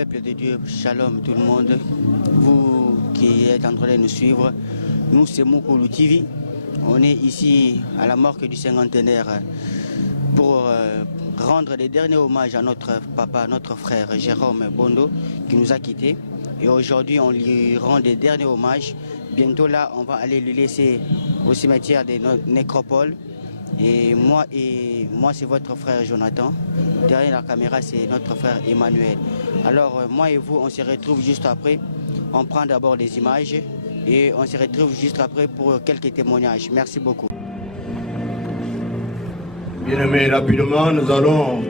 peuple de Dieu, shalom tout le monde, vous qui êtes en train de nous suivre, nous c'est Moukoulou TV, on est ici à la morgue du cinquantenaire pour rendre les derniers hommages à notre papa, notre frère Jérôme Bondo qui nous a quittés et aujourd'hui on lui rend des derniers hommages. Bientôt là on va aller lui laisser au cimetière des nécropoles. Et moi c'est votre frère Jonathan. Derrière la caméra, c'est notre frère Emmanuel. Alors, moi et vous, on se retrouve juste après. On prend d'abord des images et on se retrouve juste après pour quelques témoignages. Merci beaucoup. Bien aimés, rapidement, nous allons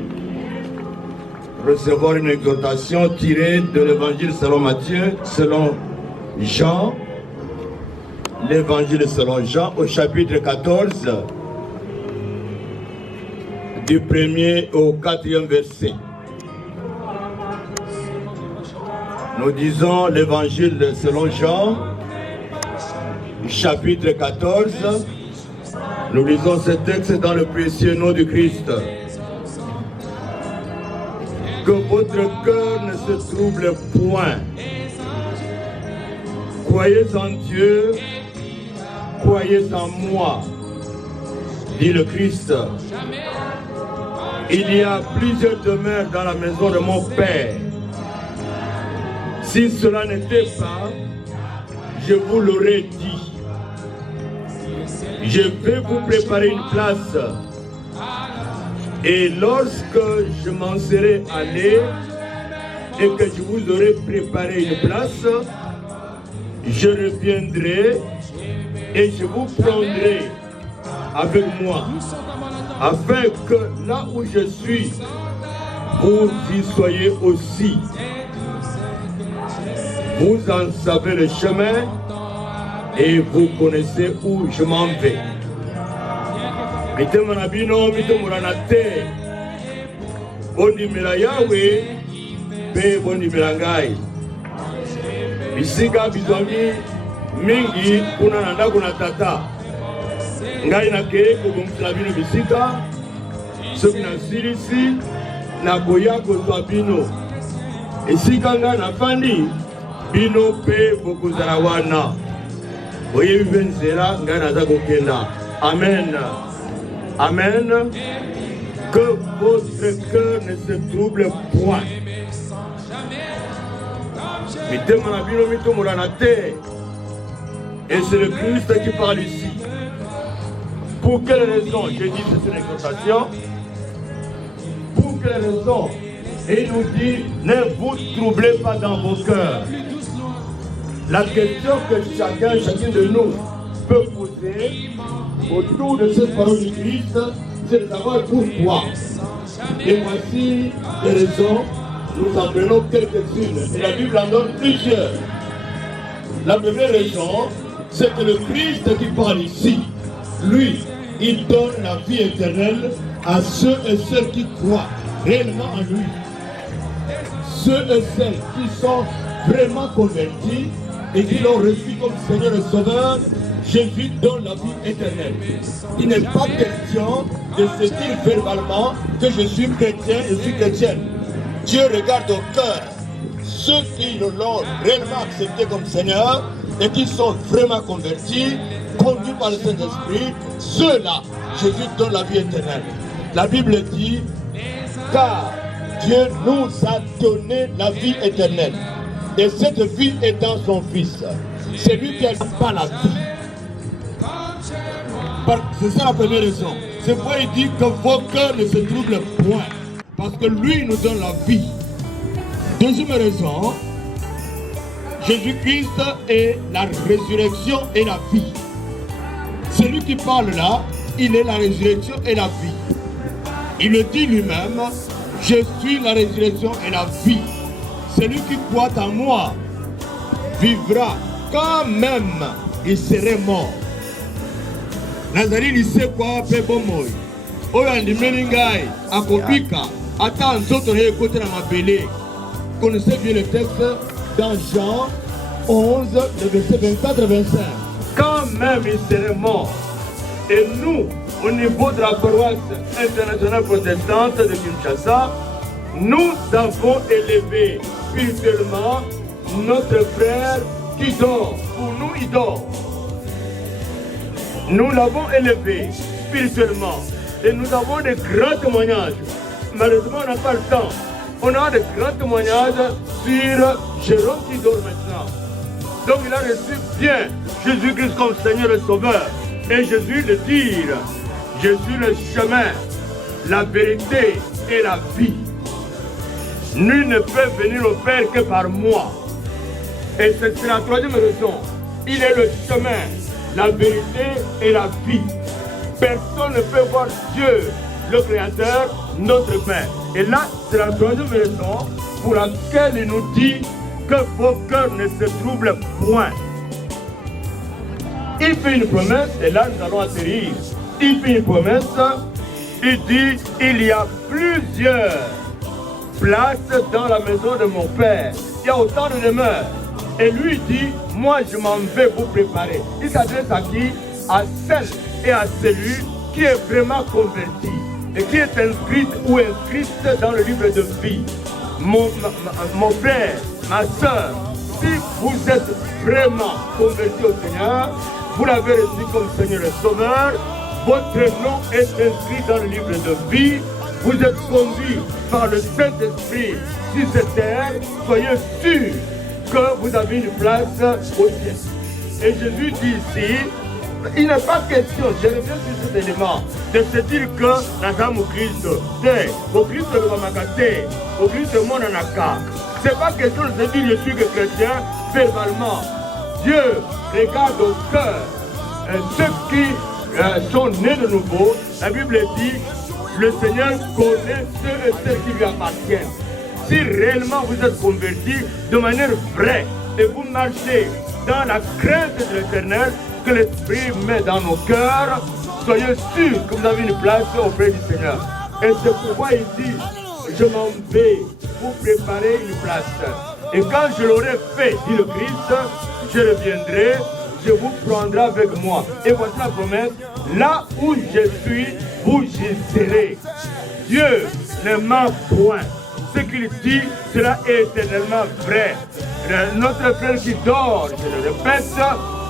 recevoir une exhortation tirée de l'évangile selon Matthieu, selon Jean. L'évangile selon Jean au chapitre 14. Du 1er au 4e verset. Nous disons l'évangile selon Jean, chapitre 14. Nous lisons ce texte dans le précieux nom du Christ. Que votre cœur ne se trouble point. Croyez en Dieu, croyez en moi, dit le Christ. Il y a plusieurs demeures dans la maison de mon Père. Si cela n'était pas, je vous l'aurais dit. Je vais vous préparer une place. Et lorsque je m'en serai allé et que je vous aurai préparé une place, je reviendrai et je vous prendrai avec moi, afin que là où je suis, vous y soyez aussi. Vous en savez le chemin et vous connaissez où je m'en vais. Mingi kuna nanda kuna tata ngai na ke kobomsela bino bisika soki na silisi na koya kozwa bino esika ngai nafandi bino mpe bokozala wana boyebi mpe nzela ngai naza kokenda. Amen. Amen. Que votre cœur ne se trouble point. Mitema na bino mitomola na te. Et c'est le Christ qui parle ici. Pour quelle raison j'ai dit que c'est une exhortation? Pour quelle raison? Et il nous dit, ne vous troublez pas dans vos cœurs. La question que chacun de nous peut poser autour de cette parole du Christ, c'est de savoir pourquoi. Et voici les raisons, nous en prenons quelques-unes. Et la Bible en donne plusieurs. La première raison, c'est que le Christ qui parle ici, lui, il donne la vie éternelle à ceux et celles qui croient réellement en lui. Ceux et celles qui sont vraiment convertis et qui l'ont reçu comme Seigneur et Sauveur, Jésus donne la vie éternelle. Il n'est pas question de se dire verbalement que je suis chrétien et je suis chrétienne. Dieu regarde au cœur ceux qui l'ont réellement accepté comme Seigneur et qui sont vraiment convertis, conduits par le Saint-Esprit, ceux-là, Jésus donne la vie éternelle. La Bible dit, car Dieu nous a donné la vie éternelle. Et cette vie est dans son Fils. C'est lui qui n'a pas la vie. C'est ça la première raison. C'est pourquoi il dit que vos cœurs ne se troublent point. Parce que lui nous donne la vie. Deuxième raison, Jésus-Christ est la résurrection et la vie. Celui qui parle là, il est la résurrection et la vie. Il le dit lui-même, je suis la résurrection et la vie. Celui qui croit en moi vivra quand même il serait mort. Nazali lise kwa pe bomoy. Oyo andimeni ngai akobika ata nzoto na ekote na mabele. Connaissez bien le texte dans Jean 11, le verset 24 et 25. Quand même il serait mort. Et nous, au niveau de la paroisse internationale protestante de Kinshasa, nous avons élevé spirituellement notre frère qui dort. Pour nous, il dort. Nous l'avons élevé spirituellement et nous avons de grands témoignages. Malheureusement, on n'a pas le temps. On a de grands témoignages sur Jérôme qui dort maintenant. Donc il a reçu bien Jésus-Christ comme Seigneur et Sauveur. Et Jésus le dit, je suis le chemin, la vérité et la vie. Nul ne peut venir au Père que par moi. Et c'est la troisième raison. Il est le chemin, la vérité et la vie. Personne ne peut voir Dieu, le Créateur, notre Père. Et là, c'est la troisième raison pour laquelle il nous dit que vos cœurs ne se troublent point. Il fait une promesse, et là nous allons atterrir. Il fait une promesse, il dit, il y a plusieurs places dans la maison de mon Père. Il y a autant de demeures. Et lui dit, moi je m'en vais vous préparer. Il s'adresse à qui? À celle et à celui qui est vraiment converti et qui est inscrit ou inscrite dans le livre de vie. Mon frère, ma soeur, si vous êtes vraiment converti au Seigneur, vous l'avez reçu comme Seigneur et Sauveur, votre nom est inscrit dans le livre de vie, vous êtes conduit par le Saint-Esprit sur cette terre, soyez sûrs que vous avez une place au ciel. Et Jésus dit ici, il n'est pas question, je reviens sur cet élément, de se dire que la femme au Christ, au Christ de Mamakate, au Christ de Monanaka. Ce n'est pas question de se dire je suis que chrétien verbalement. Dieu regarde au cœur ceux qui sont nés de nouveau. La Bible dit, le Seigneur connaît ceux et celles qui lui appartiennent. Si réellement vous êtes convertis de manière vraie et vous marchez dans la crainte de l'Éternel que l'Esprit met dans nos cœurs, soyez sûrs que vous avez une place auprès du Seigneur. Et c'est pourquoi il dit, je m'en vais vous préparer une place. Et quand je l'aurai fait, dit le Christ, je reviendrai, je vous prendrai avec moi. Et voici la promesse, là où je suis, vous y serez. Dieu ne ment point. Ce qu'il dit, cela est éternellement vrai. Notre frère qui dort, je le répète,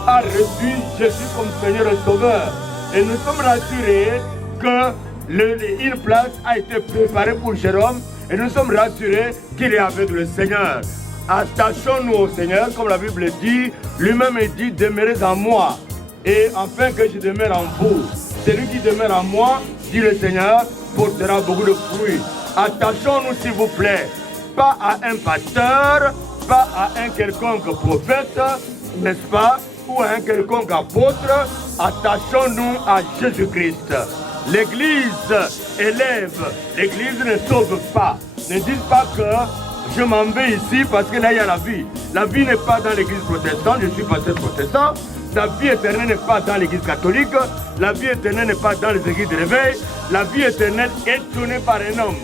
a reçu Jésus comme Seigneur et Sauveur. Et nous sommes rassurés que une place a été préparée pour Jérôme et nous sommes rassurés qu'il est avec le Seigneur. Attachons-nous au Seigneur, comme la Bible dit, lui-même dit, demeurez en moi, et afin que je demeure en vous. Celui qui demeure en moi, dit le Seigneur, portera beaucoup de fruits. Attachons-nous, s'il vous plaît, pas à un pasteur, pas à un quelconque prophète, n'est-ce pas, ou à un quelconque apôtre, attachons-nous à Jésus-Christ. L'Église élève, l'Église ne sauve pas. Ne dites pas que je m'en vais ici parce que là il y a la vie. La vie n'est pas dans l'Église protestante, je suis pasteur protestant. La vie éternelle n'est pas dans l'Église catholique. La vie éternelle n'est pas dans les églises de réveil. La vie éternelle est donnée par un homme,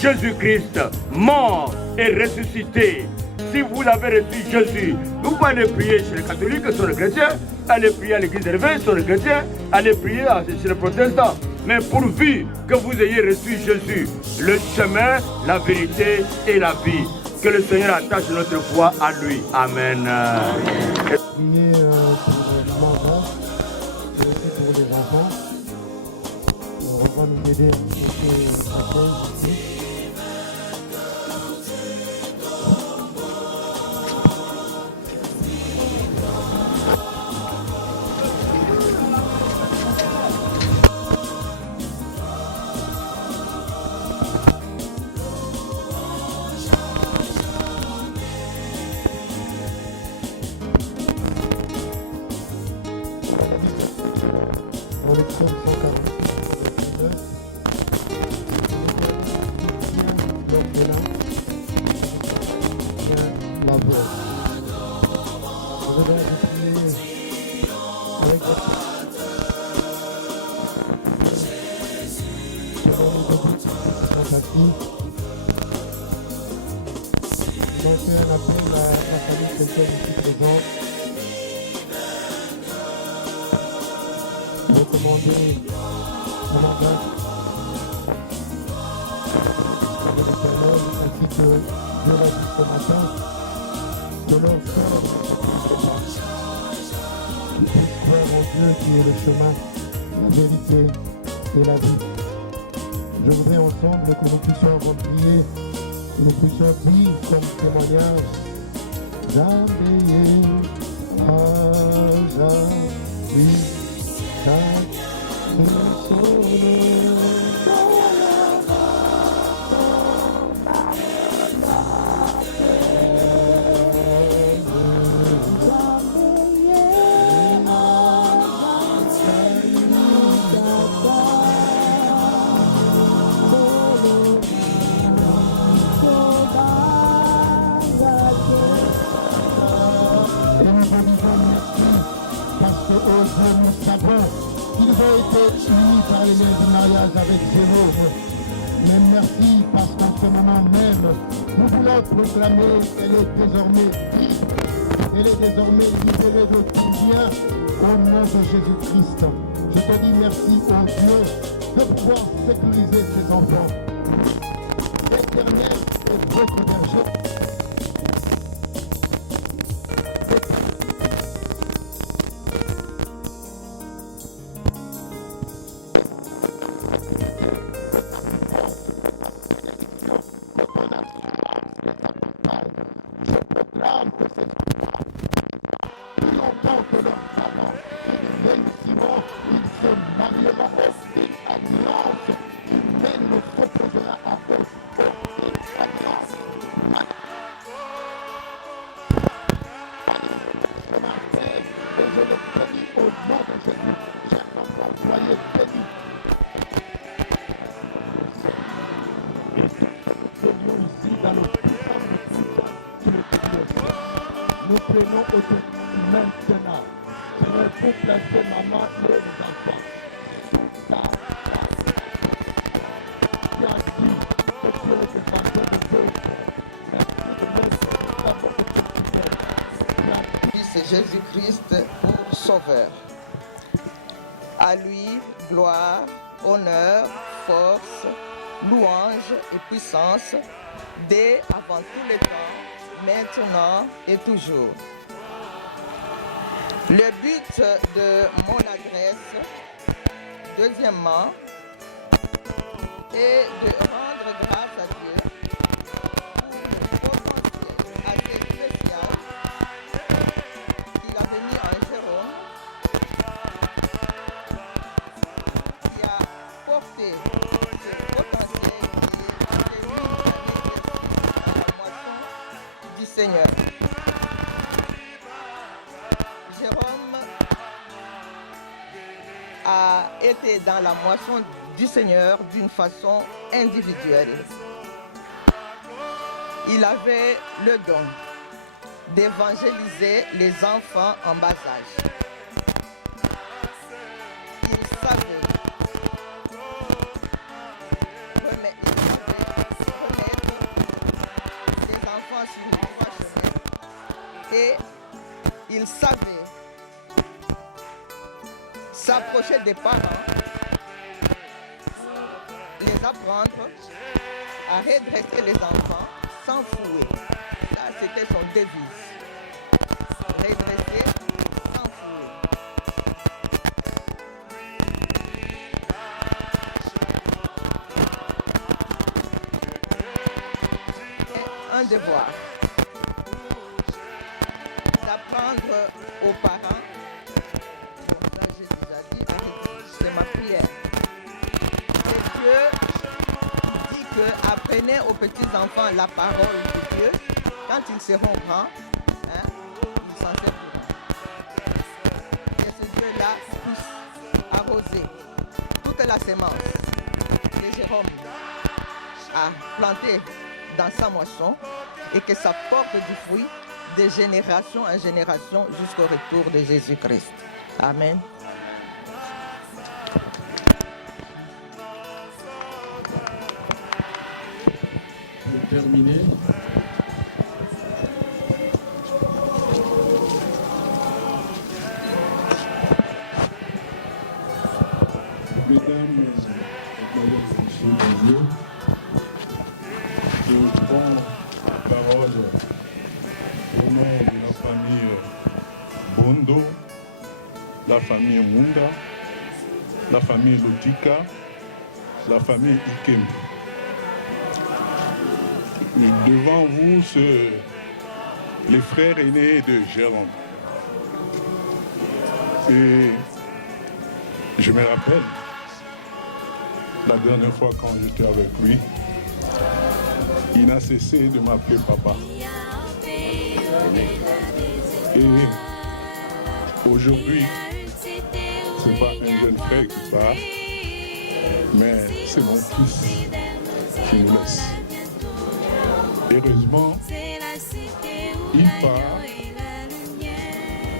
Jésus-Christ, mort et ressuscité. Si vous avez reçu Jésus, vous pouvez aller prier chez les catholiques, sur les chrétiens, aller prier à l'église de réveil, sur les chrétiens, aller prier chez les protestants. Mais pourvu que vous ayez reçu Jésus, le chemin, la vérité et la vie, que le Seigneur attache notre foi à lui. Amen. Priez pour l'enfant, et aussi pour les enfants. On va nous aider ici. Dans le psaume 140, l'orphelin, bien la veuve. Je vais donc vous prier avec votre selon nos debout, sont assis. Donc fait un appel à la famille chrétienne ici présente. Recommander un mandat de l'Éternel ainsi que de la vie ce matin, que l'on sort de puisse croire en Dieu qui est le chemin, la vérité et la vie. Je voudrais ensemble que nous puissions avant de prier, que nous puissions dire comme témoignage, jamais à jamais, chaque personne. Nous savons qu'ils ont été unis par les liens du mariage avec Jérôme. Mais merci parce qu'en ce moment même, nous voulons proclamer qu'elle est désormais libre. Elle est désormais libérée de tout bien au nom de Jésus-Christ. Je te dis merci au Dieu de pouvoir sécuriser ses enfants. L'Éternel est votre berger. Nous prenons autorité maintenant. Seigneur, pour placer maman et les enfants. Tout ça, qui a dit que tu es défenseur de Dieu. Merci de mettre la porte de C'est Jésus-Christ pour Sauveur. À lui, gloire, honneur, force, louange et puissance, dès avant tous les temps, maintenant et toujours. Le but de mon adresse, deuxièmement, est de rendre grâce à Dieu pour le potentiel assez spécial qu'il a mis en Jérôme, qui a porté ce potentiel qui est devenu dans la moisson du Seigneur. Jérôme a été dans la moisson du Seigneur d'une façon individuelle. Il avait le don d'évangéliser les enfants en bas âge. Il savait remettre les enfants sur le droit chemin et il savait s'approcher des parents, les apprendre à redresser les enfants sans fouet. Ça, c'était son devise. Redresser sans fouet. Et un devoir d'apprendre aux parents. C'est ma prière. Et Dieu dit que apprenez aux petits-enfants la parole de Dieu. Quand ils seront grands, ils s'en serviront. Et ce Dieu-là puisse arroser toute la sémence que Jérôme a plantée dans sa moisson et que ça porte du fruit de génération en génération jusqu'au retour de Jésus-Christ. Amen. Terminé. Mesdames et messieurs, je prends la parole. au nom de la famille Bondo, la famille Munda, la famille Lotika, la famille Ikembe. Devant vous, les frères aînés de Jérôme. Et je me rappelle, la dernière fois quand j'étais avec lui, il n'a cessé de m'appeler papa. Et aujourd'hui, ce n'est pas un jeune frère qui part, mais c'est mon fils qui nous laisse. Heureusement, il part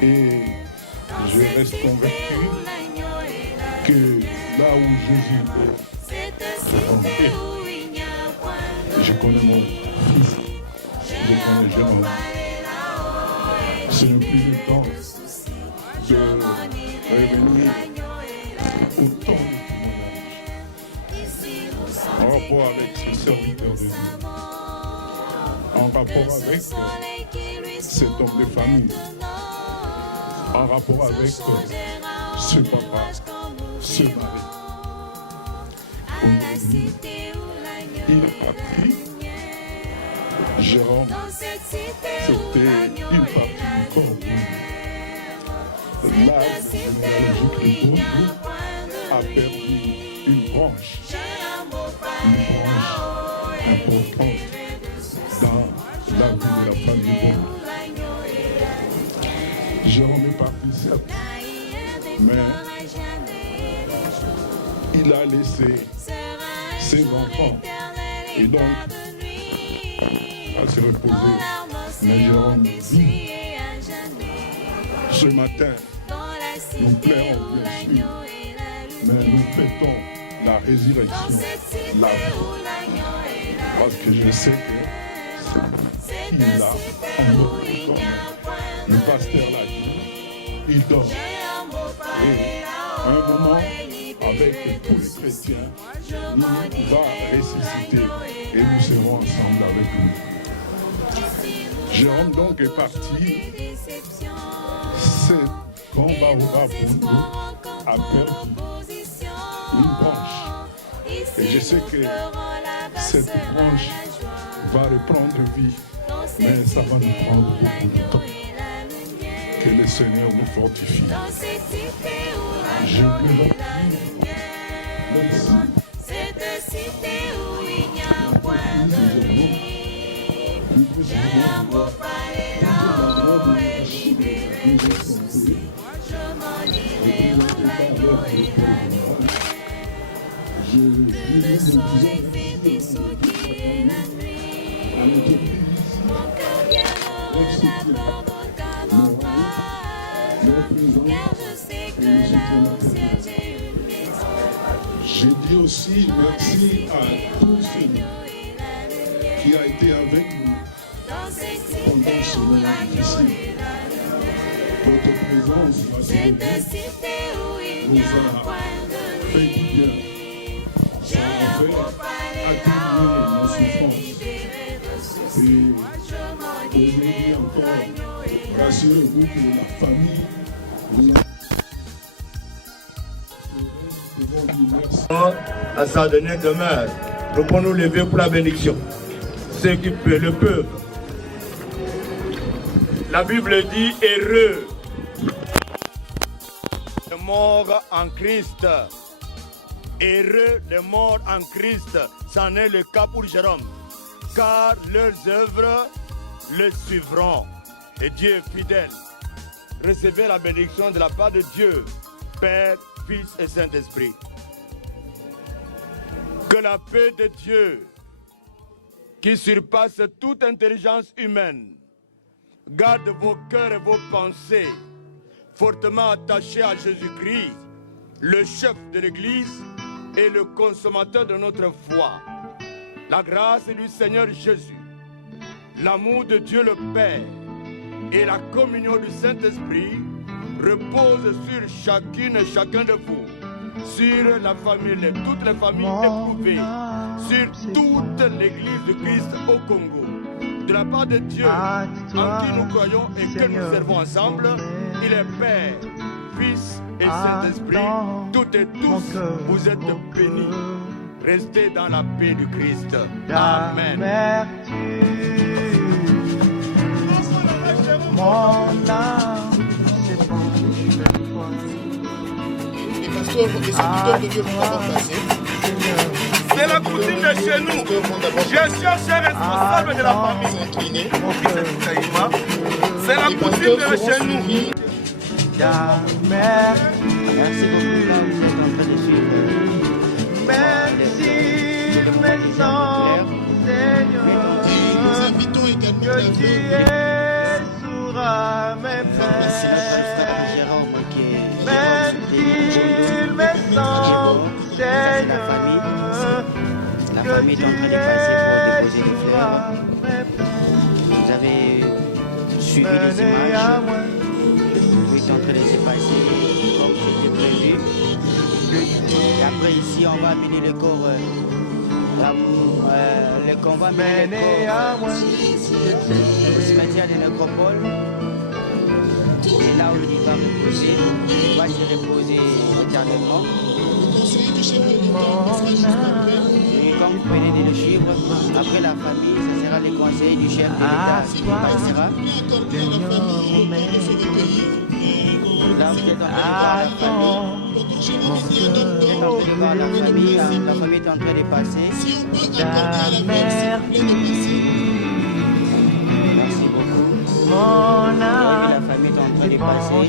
et je reste convaincu que là où Jésus est, je connais mon fils, je connais Jérôme. Ce n'est plus le temps de revenir au temps de témoignage en rapport avec ce serviteur de Dieu, en rapport avec cet homme de famille, en rapport avec ce papa, ce mari. Aujourd'hui, il est parti. Jérôme, c'était une partie du corps. L'âge généalogique de Bondo a perdu une branche importante dans la vie de la famille Bondo. Jérôme est parti, certes, mais il a laissé ses enfants et donc à se reposer. Mais Jérôme dit, ce matin, nous pleurons bien sûr, mais nous fêtons la résurrection, la vie. Parce que je sais que il a en notre corps. Le pasteur l'a dit, il dort. Et à un moment, avec tous les chrétiens, il va ressusciter et nous serons ensemble avec lui. Jérôme donc est parti. Ce grand baobab Bondo a perdu une branche. Et je sais que cette branche va reprendre vie, mais ça va nous prendre beaucoup de temps. Que le Seigneur nous fortifie. Je veux le dire. Merci. Cette cité où il n'y a point de nuit. J'ai un beau palais là-haut et libéré de soucis. Je m'en irai où l'agneau et l'agneau. Que le soleil fait dissouiller la nuit. Mon cœur viendra d'abord dans mon bras. Car je sais que là au ciel j'ai une maison. Je dis aussi merci à tous ceux qui a été avec nous pendant ce moment difficile. Votre présence nous a fait du bien. Ça a fait atténuer nos souffrances. Et aujourd'hui encore, rassurez-vous que la famille vous a à sa dernière demeure. Nous pouvons nous lever pour la bénédiction. Ceux qui le peuvent. La Bible dit heureux les morts en Christ. Heureux les morts en Christ. C'en est le cas pour Jérôme. Car leurs œuvres le suivront. Et Dieu est fidèle. Recevez la bénédiction de la part de Dieu, Père, Fils et Saint-Esprit. Que la paix de Dieu, qui surpasse toute intelligence humaine, garde vos cœurs et vos pensées fortement attachés à Jésus-Christ, le chef de l'Église et le consommateur de notre foi. La grâce du Seigneur Jésus, l'amour de Dieu le Père et la communion du Saint-Esprit reposent sur chacune et chacun de vous, sur la famille, toutes les familles éprouvées, sur toute l'Église de Christ au Congo. de la part de Dieu, en qui nous croyons et que nous servons ensemble. Il est Père, Fils et Saint-Esprit. Toutes et tous, vous êtes bénis. Restez dans la paix du Christ. Amen. Mon âme s'est penchée vers toi. Les pasteurs et serviteurs de Dieu vont d'abord passer. C'est la coutume de chez nous. Je cherche un responsable de la famille. C'est la coutume de chez nous. Merci beaucoup, là, vous êtes en train de suivre. Merci, mes anges, Seigneur, Nous invitons également que tu es sourd à mes C'est notre plaintes. frère Jérôme qui est Merci, mes anges, c'est la Seigneur, famille. La que famille est tu en train de passer pour déposer es les sourd fleurs. à mes plaintes. Vous avez suivi les Venez à images. moi, Tout est en train de se passer comme c'était prévu. Et après ici, on va amener le corps. On va amener le venez corps à moi, au cimetière de Nécropole. C'est là où il va reposer. Il va se reposer éternellement. Et comme vous venez de le suivre, après la famille, ce sera le conseil du chef de l'État qui passera. Là, vous êtes en train de voir la famille. Vous êtes en train de voir la famille. La famille est en train de passer. Merci beaucoup. mon Oui, âme la famille est en train de passer.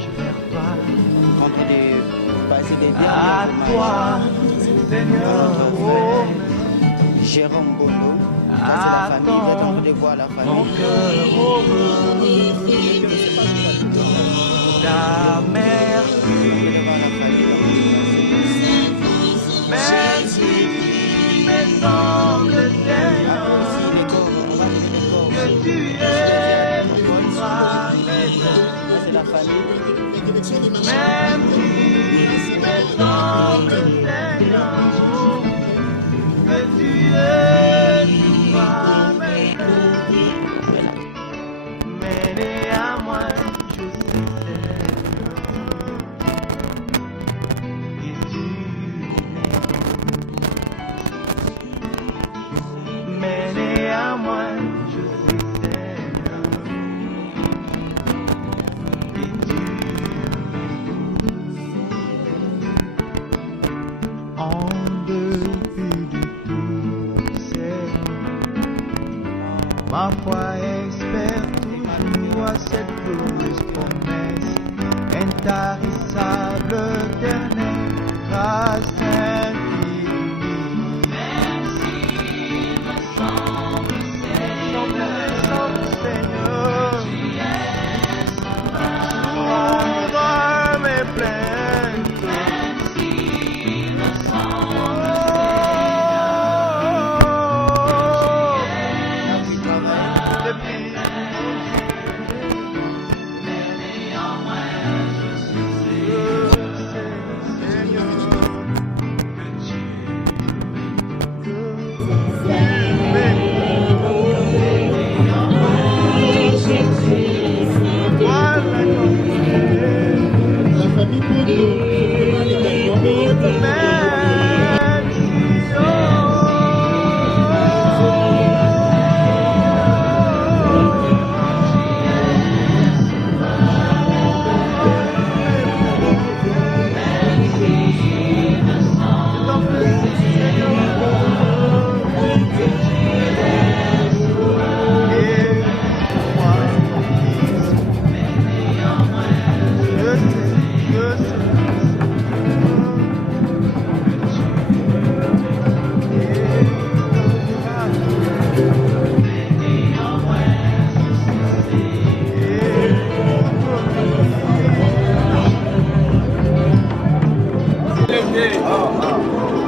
En train de passer les à derniers toi, hommages Seigneur. à notre frère Jérôme Bono. Ça, c'est la famille. Vous êtes en train de voir la Mon famille. cœur ta merci, Vous allez voir la famille. merci, mes anges, Après Seigneur, aussi, les corps, on va donner les corps. que tu es sourd à mes plaintes. Ça, c'est la famille. Merci, mes anges, Seigneur, que tu es sourd à mes plaintes. Voilà. Mêlé à moi, je suis Seigneur, et tu m'écoutes. Mêlé à moi, je suis Seigneur, et tu m'écoutes. En dépit de tout, Seigneur, ma foi espère toujours à cette glorieuse promesse, intarissable, éternelle, grâce infinie. Merci, me semble, Seigneur, sourd à mes plaintes. Merci, me semble, Puis travail. depuis La famille Bono également.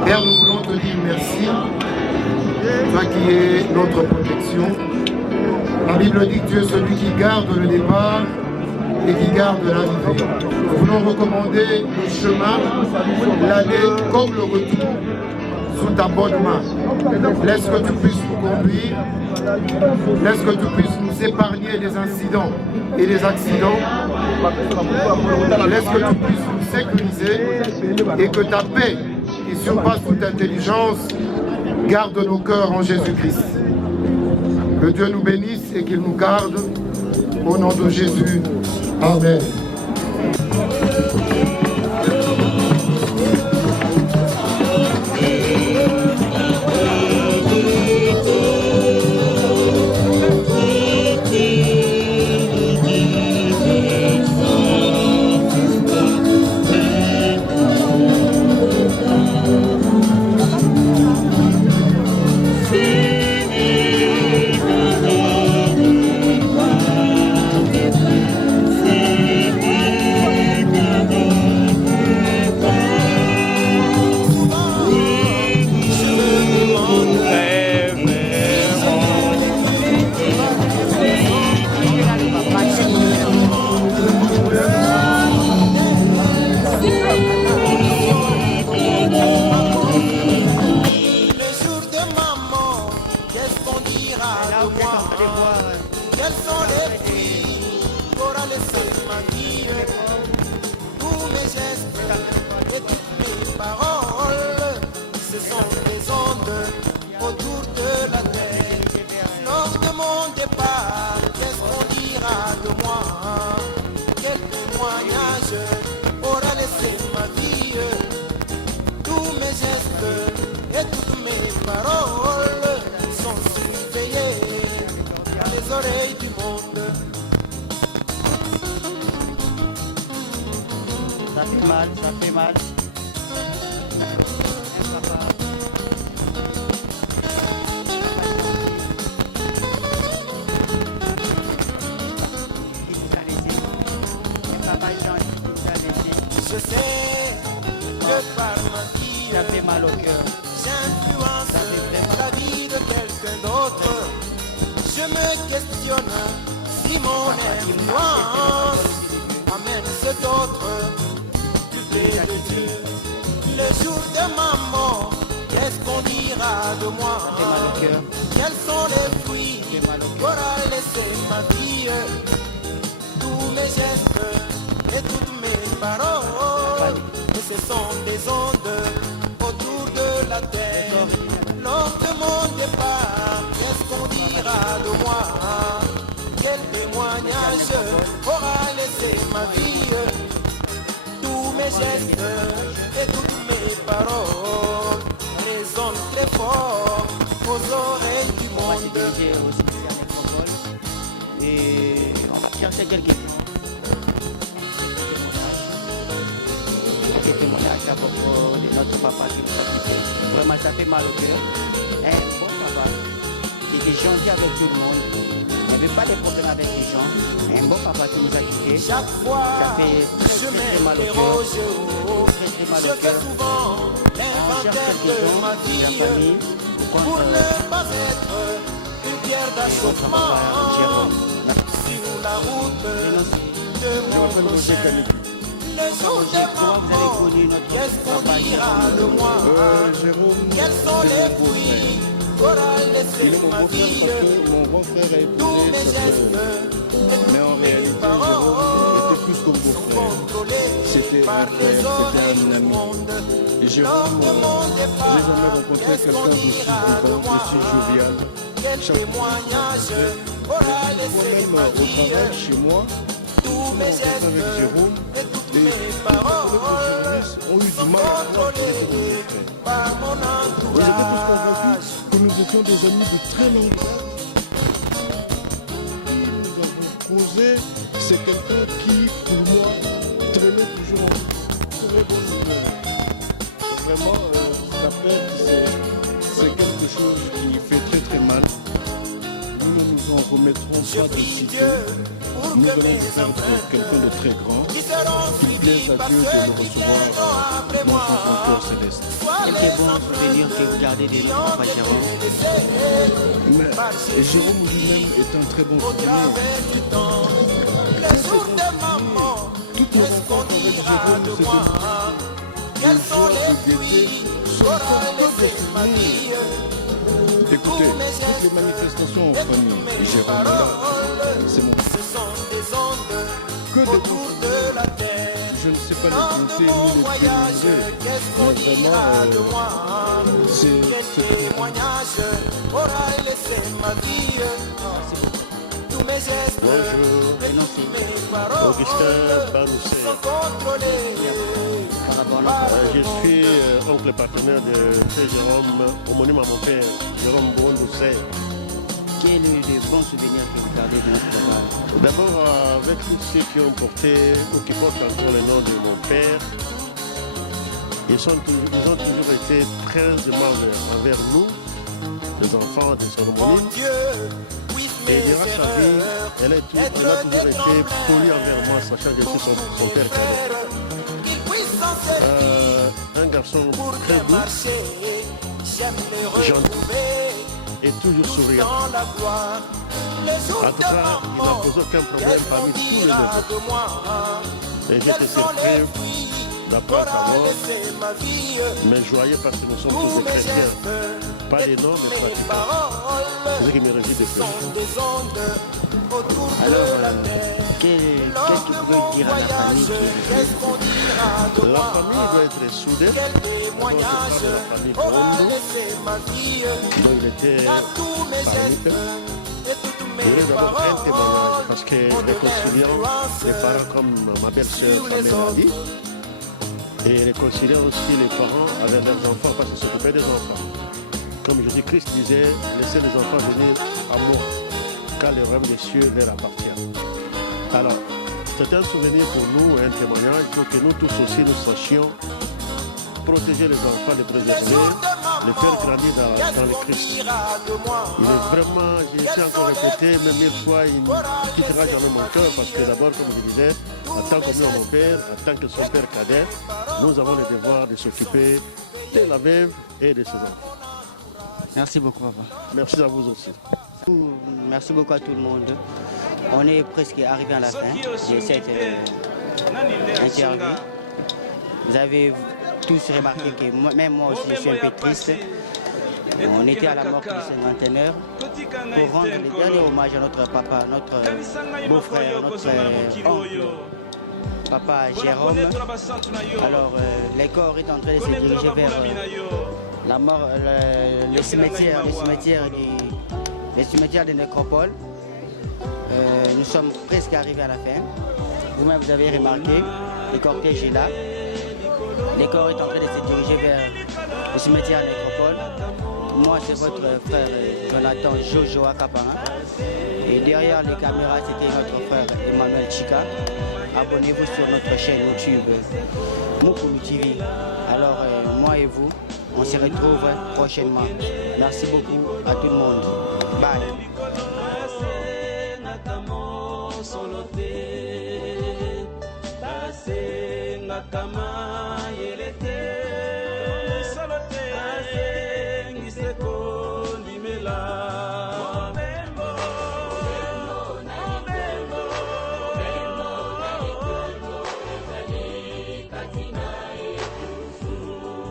Père, nous voulons te dire merci, toi qui es notre protection. La Bible dit que tu es celui qui garde le départ et qui garde l'arrivée. Nous voulons recommander le chemin, l'aller comme le retour. sous ta bonne main. Laisse que tu puisses nous conduire. Laisse que tu puisses nous épargner des incidents et des accidents. Laisse que tu puisses nous sécuriser et que ta paix, qui surpasse toute intelligence, garde nos cœurs en Jésus-Christ. Que Dieu nous bénisse et qu'il nous garde. Au nom de Jésus. Amen. Ça fait mal. Je sais que par ma vie, ça fait mal au cœur. J'influence la vie de quelqu'un d'autre. Je me questionne si mon influence amène cet autre du blé de Dieu. Le jour de ma mort, qu'est-ce qu'on dira de moi? Quels sont les fruits qu'aura laissé ma vie? Tous mes gestes et toutes mes paroles, et ce sont des ondes autour de la terre. Lors de mon départ, qu'est-ce qu'on dira de moi? Quel témoignage aura laissé ma vie? Tous mes gestes et toutes mes paroles résonnent très fort aux oreilles du monde. Et on va chercher quelques témoignages à propos de notre papa qui nous a quittés. Vraiment, ça fait mal au cœur. Un bon papa qui était gentil avec tout le monde. Il n'y avait pas de problème avec les gens. Un bon papa qui nous a quittés. Chaque fois, ça fait très mal au cœur. Très mal au cœur. On cherche quelques gens de la famille pour ne pas être une pierre d'achoppement sur la route de mon prochain. Le jour de ma mort, qu'est-ce qu'on dira de moi? Quels sont les fruits qu'aura laissé ma vie? Tous mes gestes et mes paroles sont contrôlés par les oreilles du monde. Lors de mon départ, qu'est-ce qu'on dira de moi? Quel témoignage aura laissé ma vie? Tous mes gestes et toutes mes paroles sont contrôlés par mon entourage. Que nous étions des amis de très longue date. Nous avons causé, c'est quelqu'un qui, pour moi, traînait toujours en très bonne humeur. Vraiment, sa perte, c'est quelque chose qui fait très très mal. Nous ne nous en remettrons pas de sitôt. Nous allons faire quelqu'un de très grand. Qu'il plaise à Dieu de le recevoir dans son cœur céleste. Quelques bons souvenirs que vous gardez de notre papa Jérôme. Mais Jérôme lui-même est un très bon souvenir. Toutes nos rencontres avec Jérôme, c'était une joie de gaieté, Écoutez, toutes les manifestations en famille, Jérôme là, c'est mon que de bons souvenirs. Je ne sais pas les compter ni les délivrer, mais vraiment, c'est Bonjour, Augustin Banousset. Je suis oncle partenaire de Frère Jérôme, homonyme à mon père, Jérôme Banousset. Quel est le bon souvenir que vous gardez de notre papa? D'abord, avec tous ceux qui ont porté ou qui portent encore le nom de mon père, ils ont toujours été très aimables envers nous, les enfants de son homonyme. Et durant sa vie, elle a toujours été polie envers moi, sachant que je suis son père cadet. Un garçon très doux, gentil et toujours souriant. En tout cas, il n'a posé aucun problème parmi tous les neveux. Et j'étais surpris d'apprendre sa mort, mais joyeux parce que nous sommes tous des chrétiens. Pas des noms, mais pratiquants. C'est ce qui me réjouit de plus. Alors, qu'est-ce que vous pouvez dire à la famille qui est La famille doit être soudée. D'abord, je parle de la famille Bondo, dont il était parmi eux. Je voulais d'abord un témoignage parce que les conciliants, les parents comme ma belle-sœur m'a dit, et les conciliants aussi, les parents avaient leurs enfants parce qu'ils s'occupaient des enfants. Comme Jésus-Christ disait, laissez les enfants venir à moi, car le royaume des cieux leur appartient. Alors, c'est un souvenir pour nous, un témoignage pour que nous tous aussi nous sachions protéger les enfants, les préserver, les faire grandir dans le Christ. Il est vraiment, j'ai été encore répété, même 1000 fois, il ne quittera jamais mon cœur parce que d'abord, comme je disais, en tant que mon père, en tant que son père cadet, nous avons le devoir de s'occuper de la veuve et de ses enfants. Merci beaucoup, papa. Merci à vous aussi. Merci beaucoup à tout le monde. On est presque arrivé à la fin de cette interview. Vous avez tous remarqué que même moi aussi, je suis un peu triste. On était à la mort du cinquantenaire pour rendre le dernier hommage à notre papa, notre beau-frère, notre oncle, papa Jérôme. Alors, les corps est en train de se diriger vers la mort, le cimetière de Nécropole. Nous sommes presque arrivés à la fin. Vous-même, vous avez remarqué, le cortège est là. Le corps est en train de se diriger vers le cimetière de Nécropole. Moi, c'est votre frère Jonathan Jojo Akapana. Et derrière les caméras, c'était notre frère Emmanuel Chika. Abonnez-vous sur notre chaîne YouTube Mukulu TV. Alors, moi et vous, on se retrouve prochainement. Merci beaucoup à tout le monde. Bye.